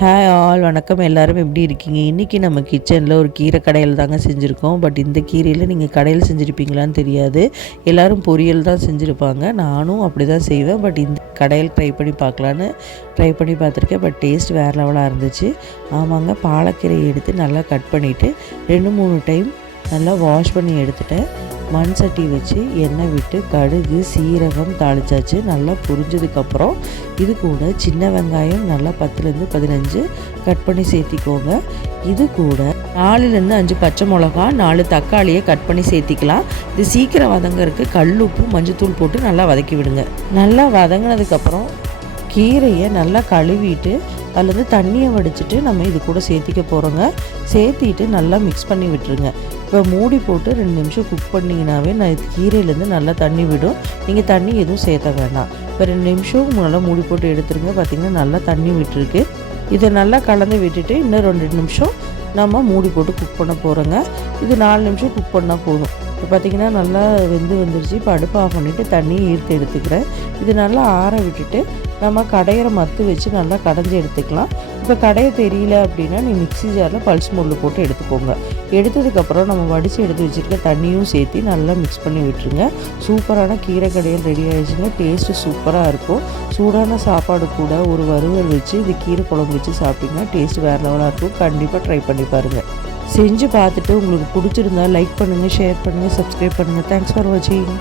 Hi all வணக்கம். எல்லாரும் எப்படி இருக்கீங்க? இன்றைக்கி நம்ம கிச்சனில் ஒரு கீரை கடையில் தாங்க செஞ்சுருக்கோம். பட் இந்த கீரையில் நீங்கள் கடையில் செஞ்சுருப்பீங்களான்னு தெரியாது. எல்லோரும் பொரியல் தான் செஞ்சுருப்பாங்க. நானும் அப்படி தான் செய்வேன். பட் இந்த கடையில் ட்ரை பண்ணி பார்க்கலான்னு ட்ரை பண்ணி பார்த்துருக்கேன். பட் டேஸ்ட் வேறு லெவலாக இருந்துச்சு. ஆமாங்க பாலக்கீரையை எடுத்து நல்லா கட் பண்ணிவிட்டு ரெண்டு மூணு டைம் நல்லா வாஷ் பண்ணி எடுத்துட்டேன். மண் சட்டி வச்சு எண்ணெய் விட்டு கடுகு சீரகம் தாளிச்சாச்சு. நல்லா புரிஞ்சதுக்கப்புறம் இது கூட சின்ன வெங்காயம் நல்லா பத்துலேருந்து பதினஞ்சு கட் பண்ணி சேர்த்திக்கோங்க. இது கூட நாலுலேருந்து அஞ்சு பச்சை மிளகா நாலு தக்காளியை கட் பண்ணி சேர்த்திக்கலாம். இது சீக்கிரம் வதங்கிறதுக்கு கல் உப்பு மஞ்சத்தூள் போட்டு நல்லா வதக்கி விடுங்க. நல்லா வதங்கினதுக்கப்புறம் கீரையை நல்லா கழுவிட்டு அதுலேருந்து தண்ணியை வடிச்சிட்டு நம்ம இது கூட சேர்த்திக்க போகிறோங்க சேர்த்திட்டு நல்லா மிக்ஸ் பண்ணி விட்டுருங்க. இப்போ மூடி போட்டு ரெண்டு நிமிஷம் குக் பண்ணிங்கனாவே நான் கீரையிலேருந்து நல்லா தண்ணி விடும். நீங்கள் தண்ணி எதுவும் சேர்த்த வேண்டாம். இப்போ ரெண்டு நிமிஷம் நல்லா மூடி போட்டு எடுத்துருங்க. பார்த்திங்கன்னா நல்லா தண்ணி விட்டுருக்கு. இதை நல்லா கலந்து விட்டுட்டு இன்னும் ரெண்டு நிமிஷம் நம்ம மூடி போட்டு குக் பண்ண போகிறோங்க இது நாலு நிமிஷம் குக் பண்ணால் போதும். இப்போ பார்த்திங்கன்னா நல்லா வெந்து வந்துருச்சு. இப்போ அடுப்பு ஆஃப் பண்ணிவிட்டு தண்ணியை ஈர்த்து எடுத்துக்கிறேன். இது நல்லா ஆற விட்டுட்டு நம்ம கடையிற மத்து வச்சு நல்லா கடைஞ்சி எடுத்துக்கலாம். இப்போ கடையை தெரியல அப்படின்னா நீ மிக்ஸி ஜாரில் பல்ஸ் முள்ளு போட்டு எடுத்துக்கோங்க. எடுத்ததுக்கப்புறம் நம்ம வடித்து எடுத்து வச்சுருக்க தண்ணியும் சேர்த்து நல்லா மிக்ஸ் பண்ணி விட்டுருங்க. சூப்பரான கீரை கடையில் ரெடி ஆகிடுச்சுங்க டேஸ்ட்டு சூப்பராக இருக்கும். சூடான சாப்பாடு கூட ஒரு வறுவல் வச்சு இது கீரை குழம்பு வச்சு சாப்பிட்டிங்கன்னா டேஸ்ட் வேறு லெவலாக இருக்கும். கண்டிப்பாக ட்ரை பண்ணி பாருங்கள் செஞ்சு பார்த்துட்டு உங்களுக்கு பிடிச்சிருந்தா லைக் பண்ணுங்கள் ஷேர் பண்ணுங்கள் சப்ஸ்கிரைப் பண்ணுங்கள் தேங்க்ஸ் ஃபார் வாட்சிங்